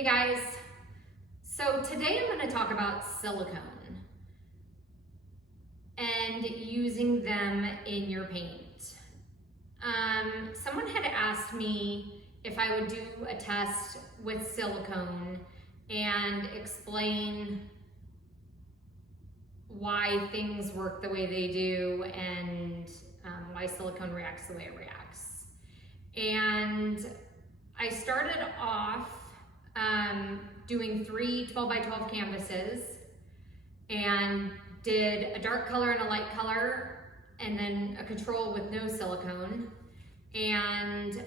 Hey guys, so today I'm going to talk about silicone and using them in your paint. Someone had asked me if I would do a test with silicone and explain why things work the way they do and why silicone reacts the way it reacts. And I started off doing 3 12x12 canvases and did a dark color and a light color and then a control with no silicone, and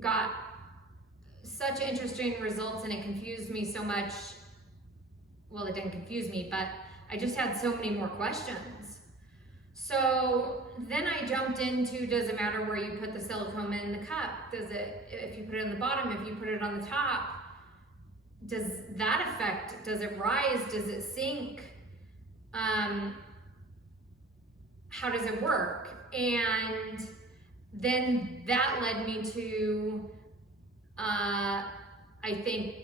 got such interesting results, and it confused me so much. Well, it didn't confuse me, but I just had so many more questions. So then I jumped into, does it matter where you put the silicone in the cup? Does it, if you put it on the bottom, if you put it on the top, does that affect, does it rise, does it sink? How does it work? And then that led me to, I think,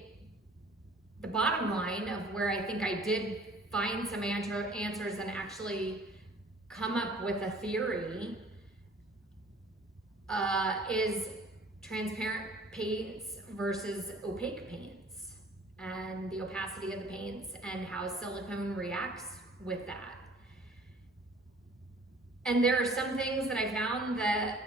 the bottom line of where I think I did find some answers and actually come up with a theory, is transparent paints versus opaque paints, and the opacity of the paints and how silicone reacts with that. And there are some things that I found that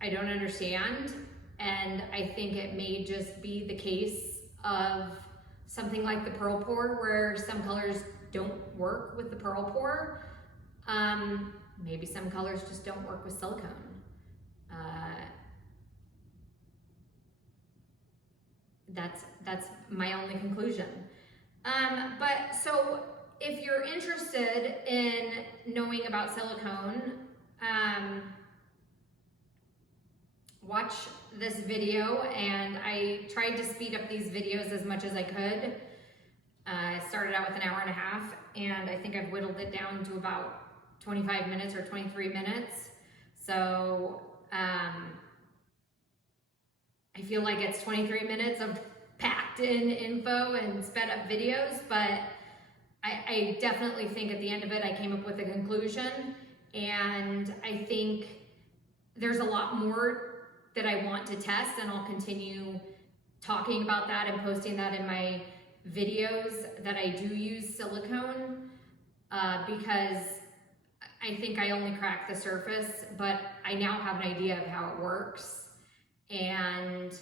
I don't understand, and I think it may just be the case of something like the pearl pour, where some colors don't work with the pearl pour. Maybe some colors just don't work with silicone. That's my only conclusion. But so if you're interested in knowing about silicone, watch this video, and I tried to speed up these videos as much as I could. I started out with an hour and a half, and I think I've whittled it down to about 25 minutes or 23 minutes. So I feel like it's 23 minutes of packed in info and sped up videos, but I definitely think at the end of it I came up with a conclusion, and I think there's a lot more that I want to test, and I'll continue talking about that and posting that in my videos that I do use silicone, because I think I only cracked the surface, but I now have an idea of how it works, and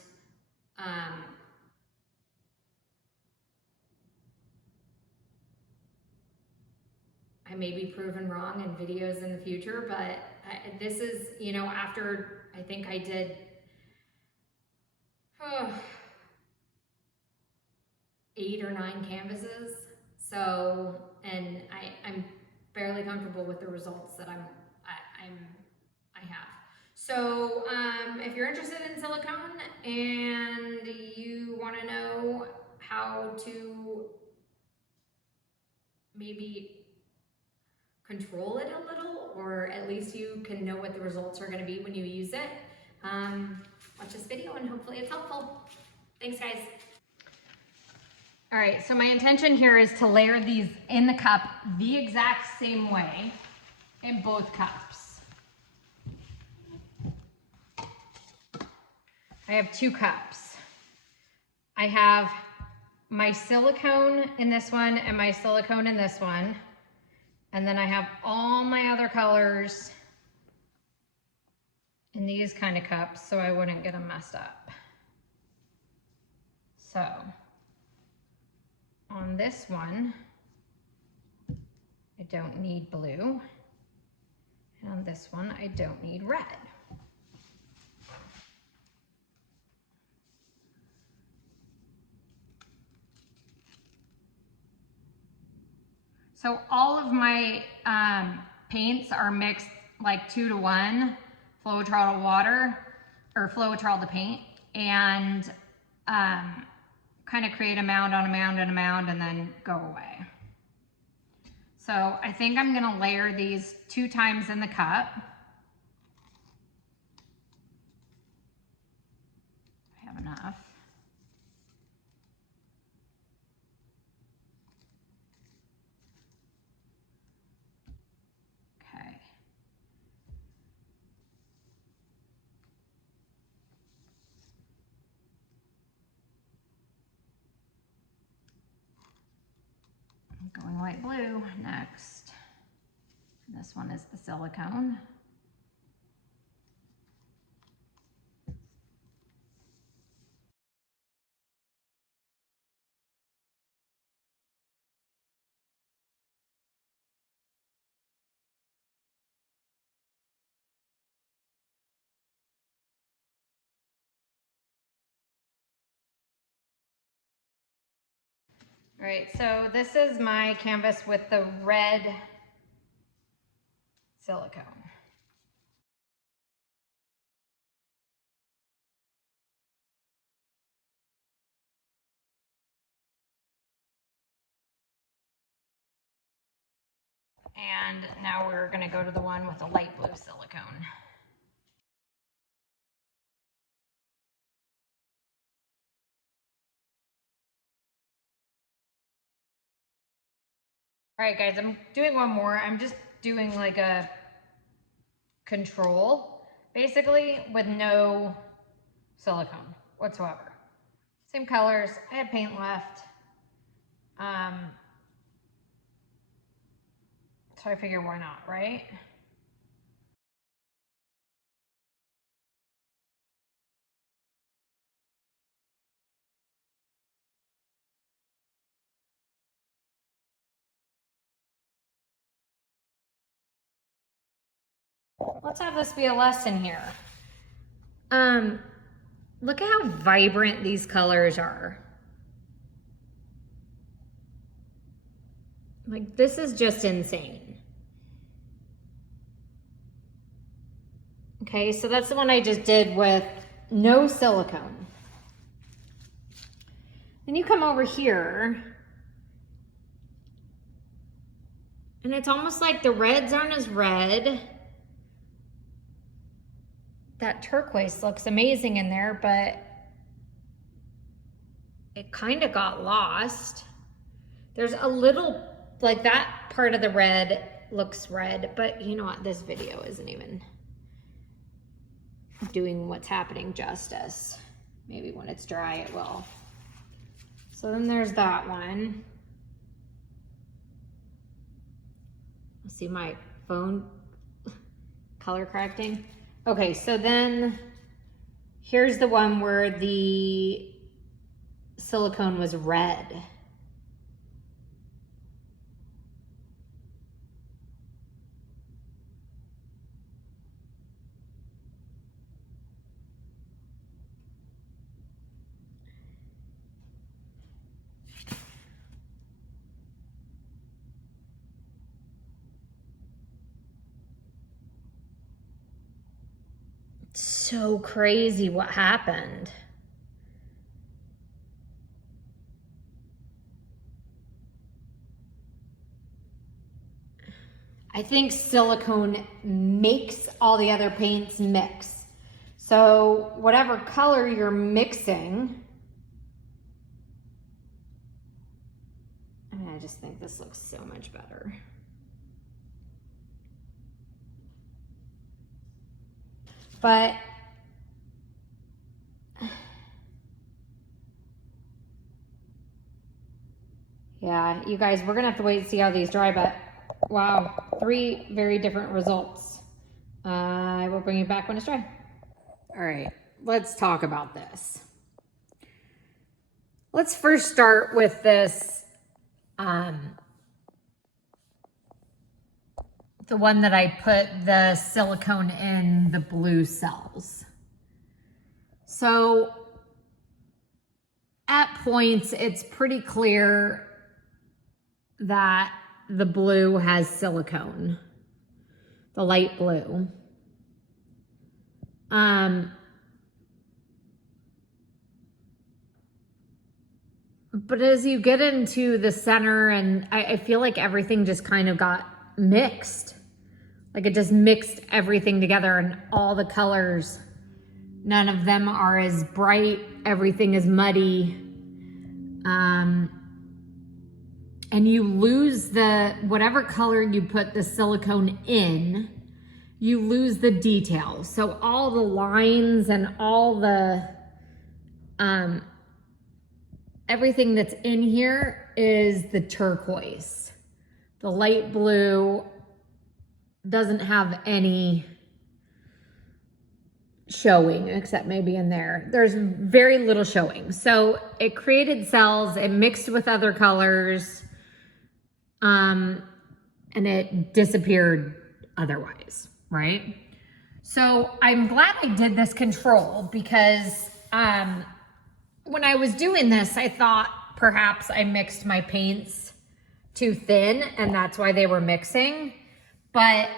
I may be proven wrong in videos in the future, but this is, you know, after I think I did 8 or 9 canvases. So, and I'm fairly comfortable with the results that I have. So, if you're interested in silicone and you want to know how to maybe control it a little, or at least you can know what the results are going to be when you use it, watch this video and hopefully it's helpful. Thanks, guys. All right, so my intention here is to layer these in the cup the exact same way in both cups. I have 2 cups. I have my silicone in this one and my silicone in this one. And then I have all my other colors in these kind of cups so I wouldn't get them messed up. So on this one, I don't need blue. And on this one, I don't need red. So all of my paints are mixed like 2 to 1, Floetrol to water, or Floetrol to paint, and kind of create a mound on a mound and a mound and then go away. So I think I'm gonna layer these 2 times in the cup. Going light blue next. This one is the silicone. All right, so this is my canvas with the red silicone. And now we're gonna go to the one with the light blue silicone. All right, guys, I'm doing one more. I'm just doing like a control, basically, with no silicone whatsoever. Same colors. I had paint left. So I figure why not, right? Let's have this be a lesson here. Look at how vibrant these colors are. Like, this is just insane. Okay, so that's the one I just did with no silicone. Then you come over here, and it's almost like the reds aren't as red. That turquoise looks amazing in there, but it kind of got lost. There's a little, like that part of the red looks red, but you know what? This video isn't even doing what's happening justice. Maybe when it's dry, it will. So then there's that one. See my phone color correcting. Okay, so then here's the one where the silicone was red. So crazy what happened. I think silicone makes all the other paints mix. So whatever color you're mixing, I just think this looks so much better. But yeah, you guys, we're gonna have to wait and see how these dry, but wow, 3 very different results. I will bring you back when it's dry. All right, let's talk about this. Let's first start with this, the one that I put the silicone in the blue cells. So at points, it's pretty clear that the blue has silicone, the light blue. But as you get into the center, and I feel like everything just kind of got mixed. Like it just mixed everything together, and all the colors, none of them are as bright. Everything is muddy. And you lose whatever color you put the silicone in, you lose the detail. So all the lines and all the, everything that's in here is the turquoise. The light blue doesn't have any showing except maybe in there. There's very little showing. So it created cells, it mixed with other colors, and it disappeared otherwise, right? So I'm glad I did this control because when I was doing this, I thought perhaps I mixed my paints too thin and that's why they were mixing. But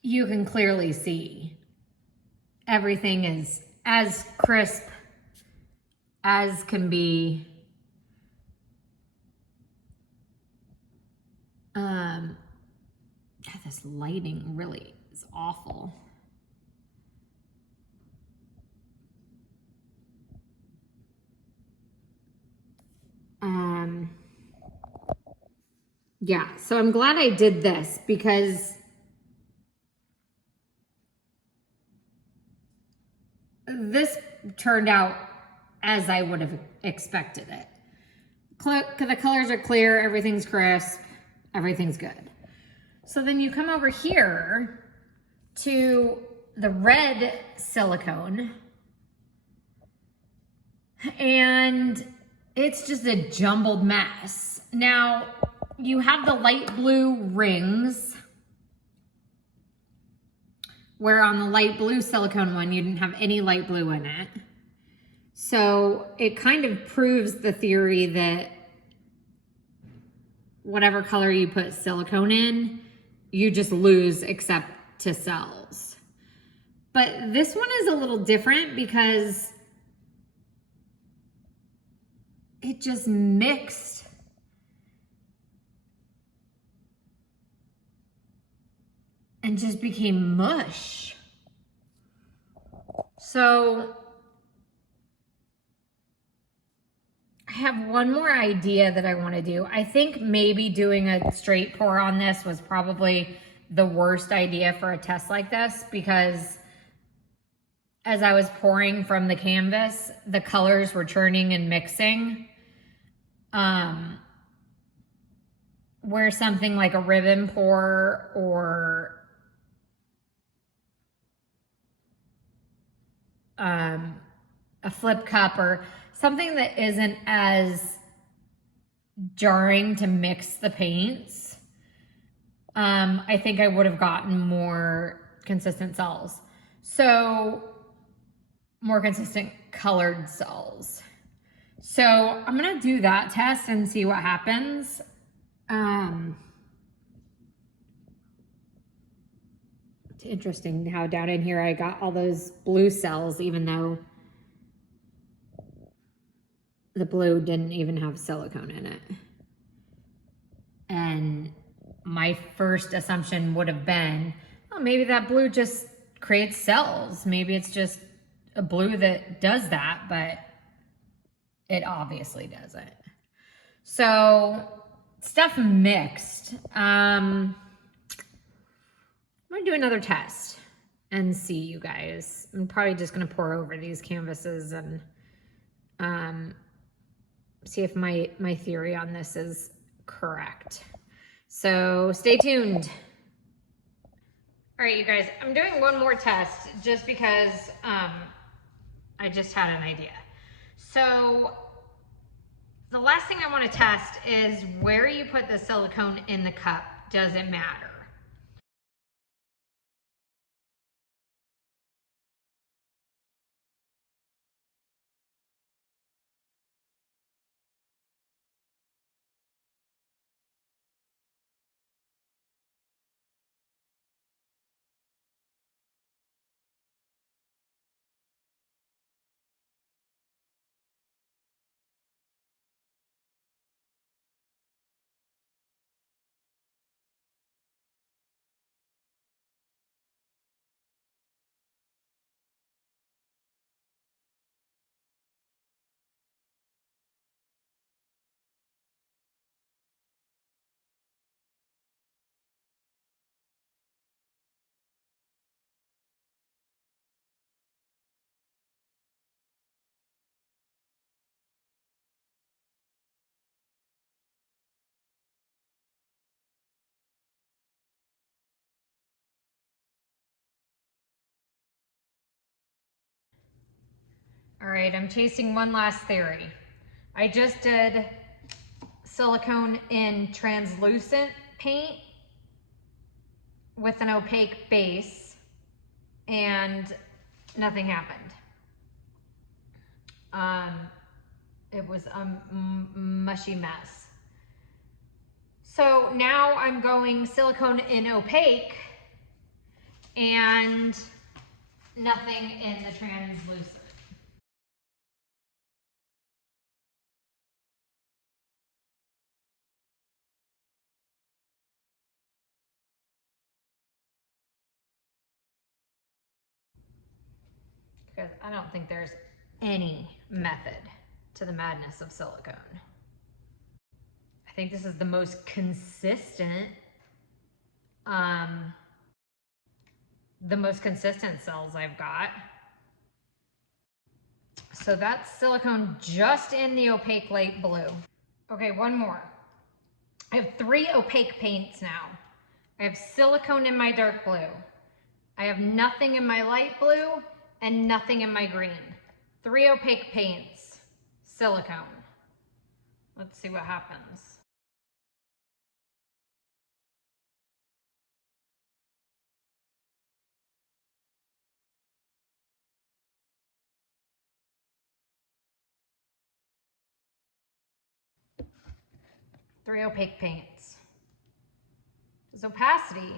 you can clearly see everything is as crisp as can be. God, this lighting really is awful. Yeah, so I'm glad I did this because this turned out as I would have expected it. The colors are clear, everything's crisp, everything's good. So then you come over here to the red silicone and it's just a jumbled mess. Now, you have the light blue rings, where on the light blue silicone one, you didn't have any light blue in it. So it kind of proves the theory that whatever color you put silicone in, you just lose except to cells. But this one is a little different because it just mixed. And just became mush. So I have one more idea that I want to do. I think maybe doing a straight pour on this was probably the worst idea for a test like this because as I was pouring from the canvas, the colors were churning and mixing. Where something like a ribbon pour or a flip cup or something that isn't as jarring to mix the paints, I think I would have gotten more consistent cells. So more consistent colored cells. So I'm gonna do that test and see what happens. It's interesting how down in here I got all those blue cells, even though the blue didn't even have silicone in it. And my first assumption would have been, oh, maybe that blue just creates cells. Maybe it's just a blue that does that, but it obviously doesn't. So stuff mixed. I'm gonna do another test and see you guys. I'm probably just gonna pour over these canvases and see if my theory on this is correct. So stay tuned. All right, you guys, I'm doing one more test just because I just had an idea. So the last thing I want to test is where you put the silicone in the cup. Does it matter? All right, I'm chasing one last theory. I just did silicone in translucent paint with an opaque base and nothing happened. It was a mushy mess. So now I'm going silicone in opaque and nothing in the translucent. Because I don't think there's any method to the madness of silicone. I think this is the most consistent, cells I've got. So that's silicone just in the opaque light blue. Okay, one more. I have 3 opaque paints now. I have silicone in my dark blue. I have nothing in my light blue and nothing in my green. 3 opaque paints, silicone. Let's see what happens. Three opaque paints. There's opacity.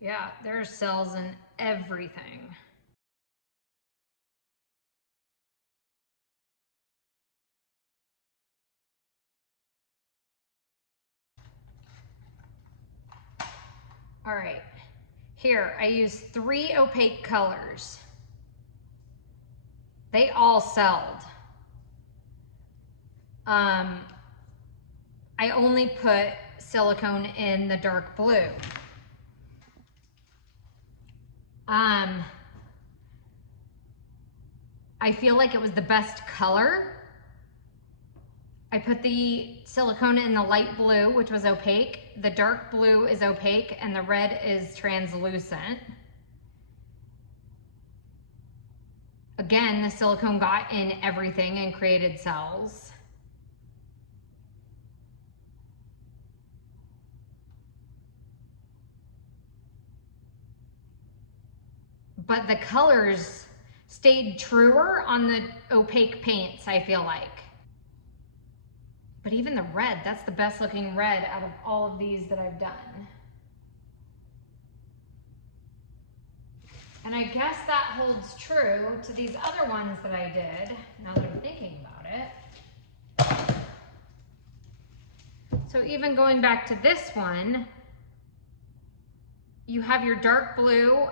Yeah, there's cells in everything. All right, here I use 3 opaque colors. They all celled. I only put silicone in the dark blue. I feel like it was the best color. I put the silicone in the light blue, which was opaque. The dark blue is opaque and the red is translucent. Again, the silicone got in everything and created cells. But the colors stayed truer on the opaque paints, I feel like. But even the red, that's the best looking red out of all of these that I've done. And I guess that holds true to these other ones that I did, now that I'm thinking about it. So even going back to this one, you have your dark blue,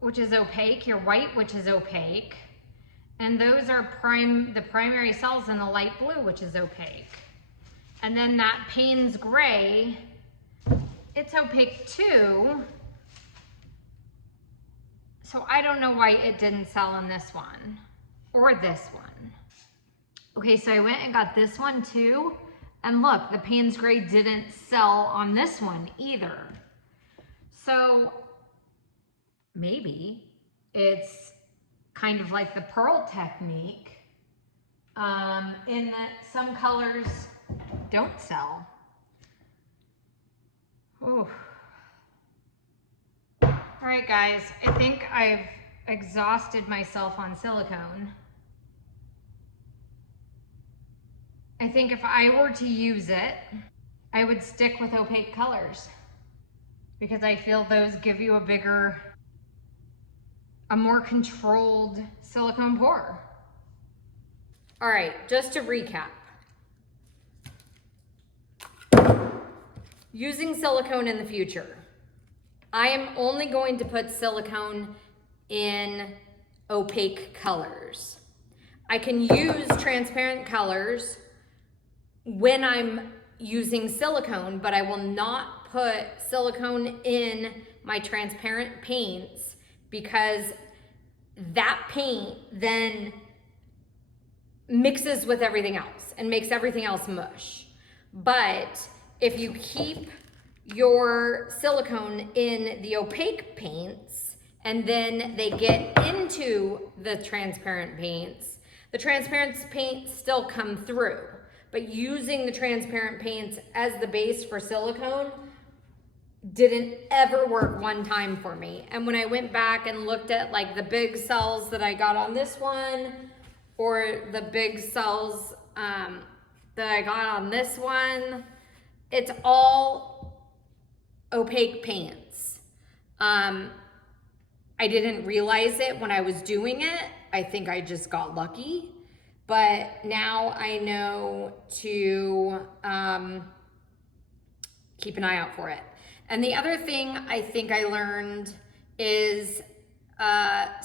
which is opaque, your white, which is opaque, and those are the primary cells in the light blue, which is opaque. And then that Payne's gray, it's opaque too. So I don't know why it didn't sell in this one or this one. Okay, so I went and got this one too. And look, the Payne's gray didn't sell on this one either. So maybe it's kind of like the pearl technique, in that some colors don't sell. Ooh. All right, guys, I think I've exhausted myself on silicone. I think if I were to use it, I would stick with opaque colors because I feel those give you a more controlled silicone pour. All right, just to recap. Using silicone in the future. I am only going to put silicone in opaque colors. I can use transparent colors when I'm using silicone, but I will not put silicone in my transparent paints because that paint then mixes with everything else and makes everything else mush. But if you keep your silicone in the opaque paints and then they get into the transparent paints, the transparent paints still come through. But using the transparent paints as the base for silicone didn't ever work one time for me. And when I went back and looked at like the big cells that I got on this one, or the big cells that I got on this one, it's all opaque paints. I didn't realize it when I was doing it. I think I just got lucky. But now I know to keep an eye out for it. And the other thing I think I learned is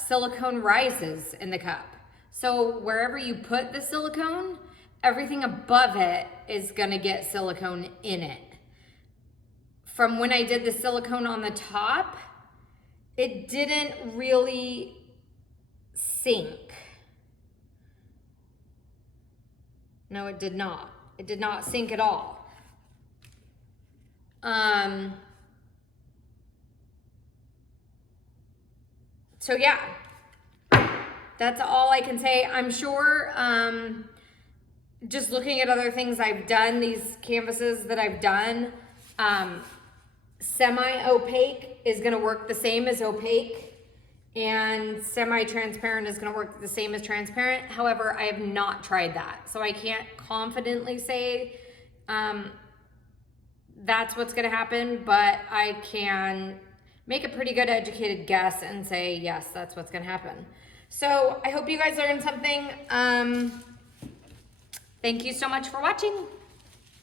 Silicone Rises in the cup. So wherever you put the silicone, everything above it is gonna get silicone in it. From when I did the silicone on the top, it didn't really sink. No, it did not. It did not sink at all. So yeah, that's all I can say. I'm sure, just looking at other things I've done, these canvases that I've done, semi-opaque is gonna work the same as opaque, and semi-transparent is gonna work the same as transparent. However, I have not tried that. So I can't confidently say that's what's gonna happen, but I can make a pretty good educated guess and say, yes, that's what's gonna happen. So I hope you guys learned something. Thank you so much for watching.